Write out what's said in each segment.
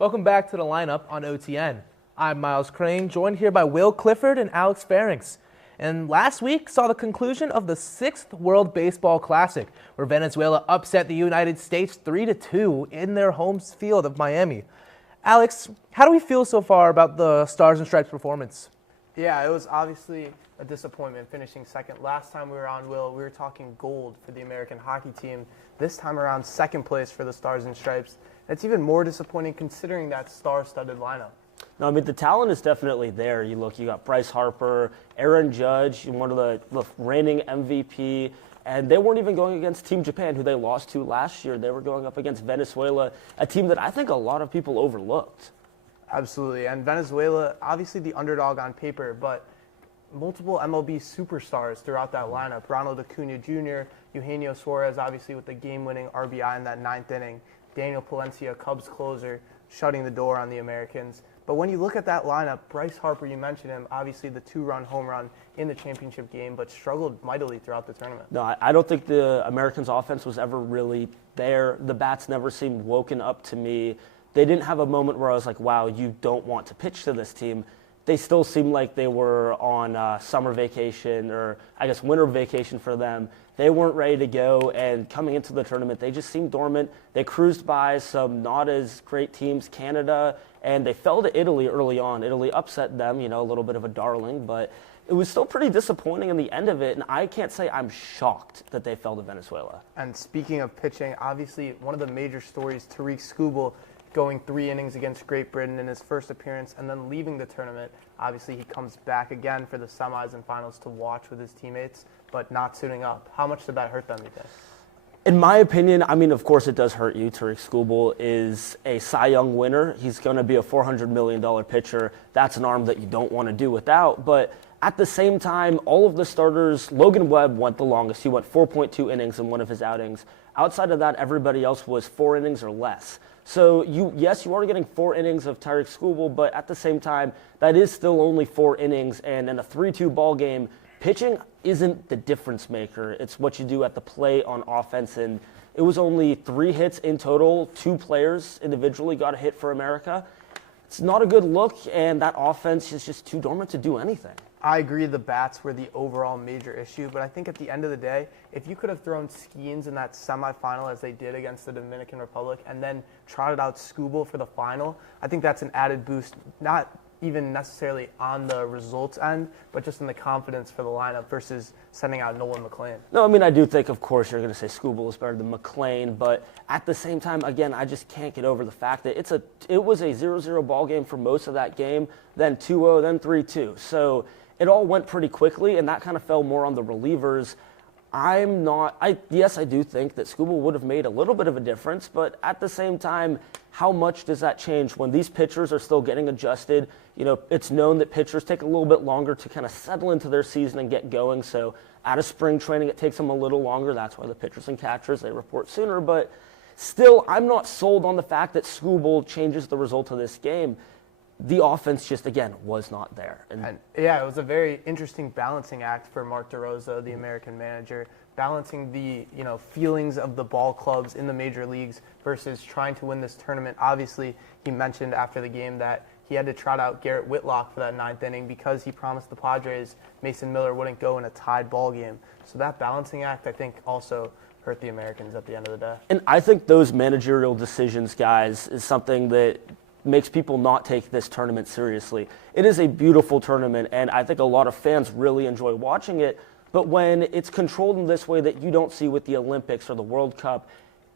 Welcome back to the lineup on OTN. I'm Miles Crane, joined here by Will Clifford and Alex Pharynx. And last week saw the conclusion of the 6th World Baseball Classic, where Venezuela upset the United States 3-2 in their home field of Miami. Alex, how do we feel so far about the Stars and Stripes performance? Yeah, it was obviously a disappointment finishing second. Last time we were on, Will, we were talking gold for the American hockey team. This time around, second place for the Stars and Stripes. It's even more disappointing considering that star-studded lineup. No, I mean, the talent is definitely there. You got Bryce Harper, Aaron Judge, one of the reigning MVP, and they weren't even going against Team Japan, who they lost to last year. They were going up against Venezuela, a team that I think a lot of people overlooked. Absolutely, and Venezuela, obviously the underdog on paper, but multiple MLB superstars throughout that lineup. Ronald Acuna Jr., Eugenio Suarez, obviously with the game-winning RBI in that 9th inning. Daniel Palencia, Cubs closer, shutting the door on the Americans. But when you look at that lineup, Bryce Harper, you mentioned him, obviously the 2-run home run in the championship game, but struggled mightily throughout the tournament. No, I don't think the Americans' offense was ever really there. The bats never seemed woken up to me. They didn't have a moment where I was like, wow, you don't want to pitch to this team. They still seemed like they were on summer vacation, or I guess winter vacation for them. They weren't ready to go, and coming into the tournament, they just seemed dormant. They cruised by some not as great teams, Canada, and they fell to Italy early on. Italy upset them, a little bit of a darling, but it was still pretty disappointing in the end of it, and I can't say I'm shocked that they fell to Venezuela. And speaking of pitching, obviously one of the major stories, Tariq Skubal, going 3 innings against Great Britain in his first appearance and then leaving the tournament. Obviously, he comes back again for the semis and finals to watch with his teammates, but not suiting up. How much did that hurt them, you think? In my opinion, I mean, of course it does hurt you. Tariq Skubal is a Cy Young winner. He's going to be a $400 million pitcher. That's an arm that you don't want to do without. But at the same time, all of the starters, Logan Webb went the longest. He went 4.2 innings in one of his outings. Outside of that, everybody else was 4 innings or less. So, yes, you are getting 4 innings of Tariq Skubal, but at the same time, that is still only 4 innings. And in a 3-2 ball game, pitching isn't the difference maker. It's what you do at the plate on offense. And it was only 3 hits in total. 2 players individually got a hit for America. It's not a good look, and that offense is just too dormant to do anything. I agree the bats were the overall major issue, but I think at the end of the day, if you could have thrown Skeens in that semifinal as they did against the Dominican Republic and then trotted out Skubal for the final, I think that's an added boost, not even necessarily on the results end, but just in the confidence for the lineup versus sending out Nolan McLean. No, I mean, I do think, of course, you're going to say Skubal is better than McLean, but at the same time, again, I just can't get over the fact that it was a 0-0 ball game for most of that game, then 2-0, then 3-2. So it all went pretty quickly, and that kind of fell more on the relievers. Yes, I do think that Skubal would have made a little bit of a difference, but at the same time, how much does that change when these pitchers are still getting adjusted? It's known that pitchers take a little bit longer to kind of settle into their season and get going. So out of spring training, it takes them a little longer. That's why the pitchers and catchers, they report sooner. But still, I'm not sold on the fact that Skubal changes the result of this game. The offense just, again, was not there. And yeah, it was a very interesting balancing act for Mark DeRosa, the American manager, balancing the feelings of the ball clubs in the major leagues versus trying to win this tournament. Obviously, he mentioned after the game that he had to trot out Garrett Whitlock for that 9th inning because he promised the Padres Mason Miller wouldn't go in a tied ball game. So that balancing act, I think, also hurt the Americans at the end of the day. And I think those managerial decisions, guys, is something that makes people not take this tournament seriously. It is a beautiful tournament, and I think a lot of fans really enjoy watching it, but when it's controlled in this way that you don't see with the Olympics or the World Cup,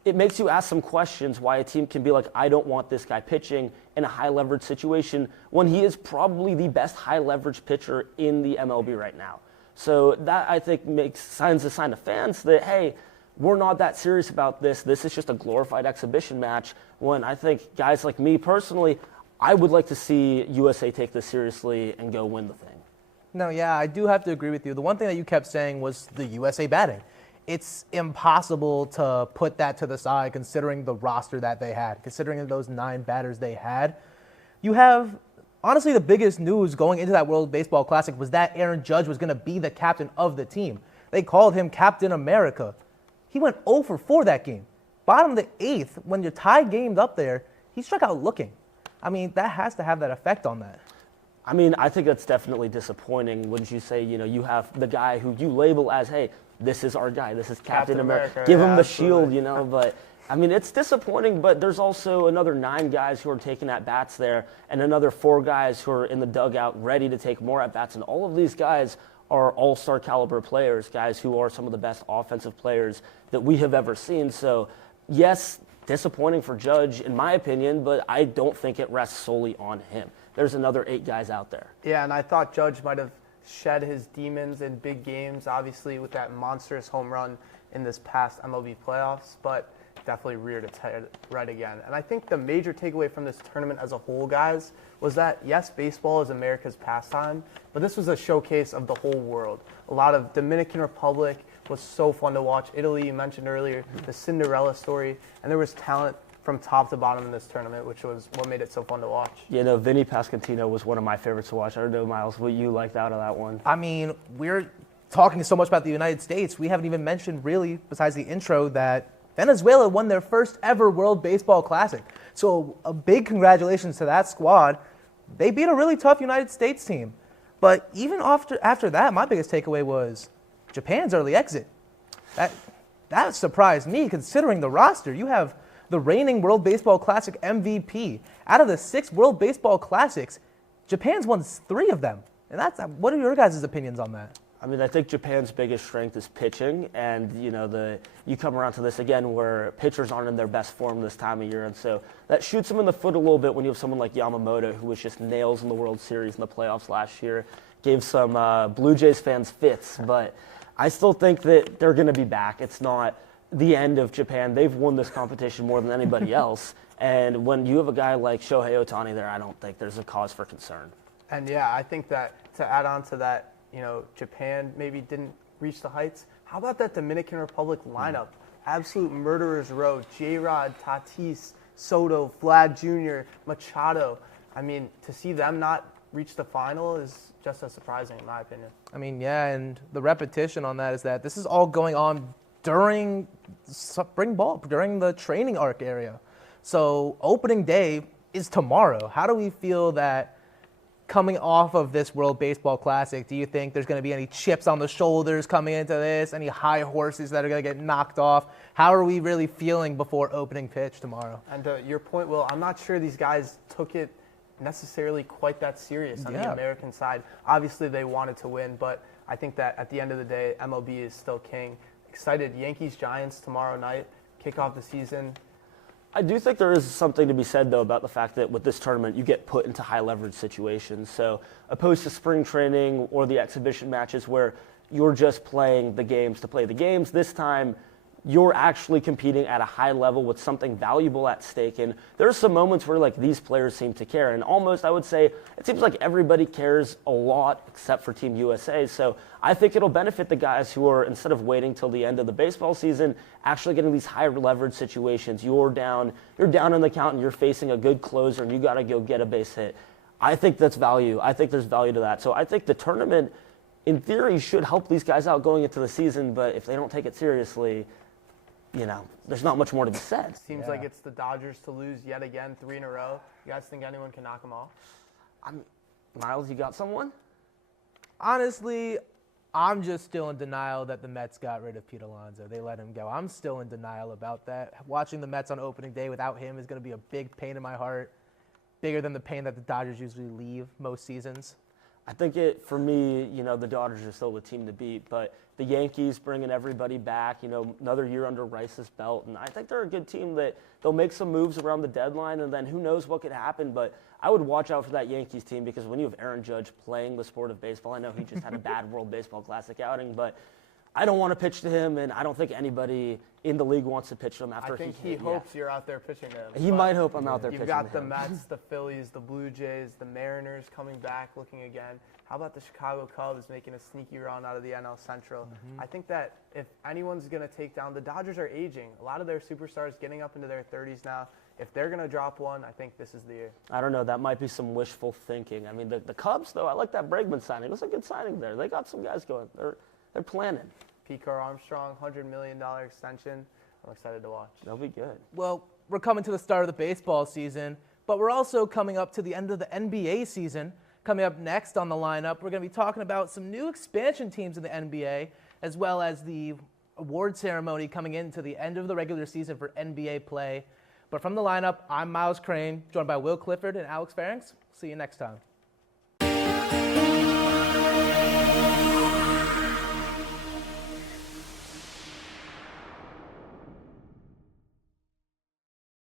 it makes you ask some questions why a team can be like, I don't want this guy pitching in a high-leverage situation when he is probably the best high-leverage pitcher in the MLB right now. So that, I think, sends a sign to fans that, hey, we're not that serious about this. This is just a glorified exhibition match, when I think guys like me personally, I would like to see USA take this seriously and go win the thing. No, yeah, I do have to agree with you. The one thing that you kept saying was the USA batting. It's impossible to put that to the side considering the roster that they had, considering those 9 batters they had. You have, honestly, the biggest news going into that World Baseball Classic was that Aaron Judge was going to be the captain of the team. They called him Captain America. He went 0 for 4 that game. Bottom of the 8th, when you're tied games up there, he struck out looking. I mean, that has to have that effect on that. I mean, I think that's definitely disappointing. Wouldn't you say, you have the guy who you label as, hey, this is our guy, this is Captain America. Give him the shield, but I mean, it's disappointing, but there's also another 9 guys who are taking at-bats there and another 4 guys who are in the dugout ready to take more at-bats, and all of these guys are all-star caliber players, guys who are some of the best offensive players that we have ever seen. So, yes, disappointing for Judge, in my opinion, but I don't think it rests solely on him. There's another 8 guys out there. Yeah, and I thought Judge might have shed his demons in big games, obviously with that monstrous home run in this past MLB playoffs, but definitely reared its head right again. And I think the major takeaway from this tournament as a whole, guys, was that, yes, baseball is America's pastime, but this was a showcase of the whole world. A lot of Dominican Republic was so fun to watch. Italy, you mentioned earlier, the Cinderella story, and there was talent from top to bottom in this tournament, which was what made it so fun to watch. Vinny Pasquantino was one of my favorites to watch. I don't know, Miles, what you liked out of that one. I mean, we're talking so much about the United States. We haven't even mentioned, really, besides the intro, that Venezuela won their first ever World Baseball Classic. So a big congratulations to that squad. They beat a really tough United States team. But even after that, my biggest takeaway was Japan's early exit. That surprised me, considering the roster. You have the reigning World Baseball Classic MVP. Out of the 6 World Baseball Classics, Japan's won 3 of them. And what are your guys' opinions on that? I mean, I think Japan's biggest strength is pitching, and you come around to this again where pitchers aren't in their best form this time of year, and so that shoots them in the foot a little bit when you have someone like Yamamoto, who was just nails in the World Series in the playoffs last year, gave some Blue Jays fans fits, but I still think that they're going to be back. It's not the end of Japan. They've won this competition more than anybody else, and when you have a guy like Shohei Ohtani there, I don't think there's a cause for concern. And yeah, I think that to add on to that, Japan maybe didn't reach the heights. How about that Dominican Republic lineup? Absolute murderers row. J-Rod, Tatis, Soto, Vlad Jr., Machado. I mean, to see them not reach the final is just as surprising, in my opinion. I mean, yeah, and the repetition on that is that this is all going on during spring ball, during the training arc area. So opening day is tomorrow. How do we feel that coming off of this World Baseball Classic, do you think there's going to be any chips on the shoulders coming into this, any high horses that are going to get knocked off? How are we really feeling before opening pitch tomorrow? And to your point, Will, I'm not sure these guys took it necessarily quite that serious on the American side. Obviously, they wanted to win, but I think that at the end of the day, MLB is still king. Excited, Yankees-Giants tomorrow night, kick off the season. I do think there is something to be said, though, about the fact that with this tournament, you get put into high-leverage situations. So opposed to spring training or the exhibition matches where you're just playing the games to play the games, this time you're actually competing at a high level with something valuable at stake. And there's some moments where these players seem to care. And almost, I would say, it seems like everybody cares a lot except for Team USA. So I think it'll benefit the guys who are, instead of waiting till the end of the baseball season, actually getting these high leverage situations. You're down in the count and you're facing a good closer and you got to go get a base hit. I think that's value. I think there's value to that. So I think the tournament, in theory, should help these guys out going into the season. But if they don't take it seriously, there's not much more to be said. Seems like it's the Dodgers to lose yet again, 3 in a row. You guys think anyone can knock them off? Miles, you got someone? Honestly, I'm just still in denial that the Mets got rid of Pete Alonso. They let him go. I'm still in denial about that. Watching the Mets on opening day without him is going to be a big pain in my heart, bigger than the pain that the Dodgers usually leave most seasons. I think for me, the Dodgers are still the team to beat, but the Yankees bringing everybody back, another year under Rice's belt, and I think they're a good team that they'll make some moves around the deadline, and then who knows what could happen, but I would watch out for that Yankees team because when you have Aaron Judge playing the sport of baseball, I know he just had a bad World Baseball Classic outing, but I don't want to pitch to him, and I don't think anybody in the league wants to pitch to him after I think he hopes you're out there pitching to him. He might hope I'm out there pitching to him. You've got the Mets, the Phillies, the Blue Jays, the Mariners coming back, looking again. How about the Chicago Cubs making a sneaky run out of the NL Central? I think that if anyone's going to take down, the Dodgers are aging. A lot of their superstars getting up into their 30s now. If they're going to drop one, I think this is the year. I don't know. That might be some wishful thinking. I mean, the Cubs, though, I like that Bregman signing. It was a good signing there. They got some guys going. They're planning. Pete Armstrong, $100 million extension. I'm excited to watch. That'll be good. Well, we're coming to the start of the baseball season. But we're also coming up to the end of the NBA season. Coming up next on the lineup, we're going to be talking about some new expansion teams in the NBA, as well as the award ceremony coming into the end of the regular season for NBA play. But from the lineup, I'm Miles Crane, joined by Will Clifford and Alex Farings. See you next time.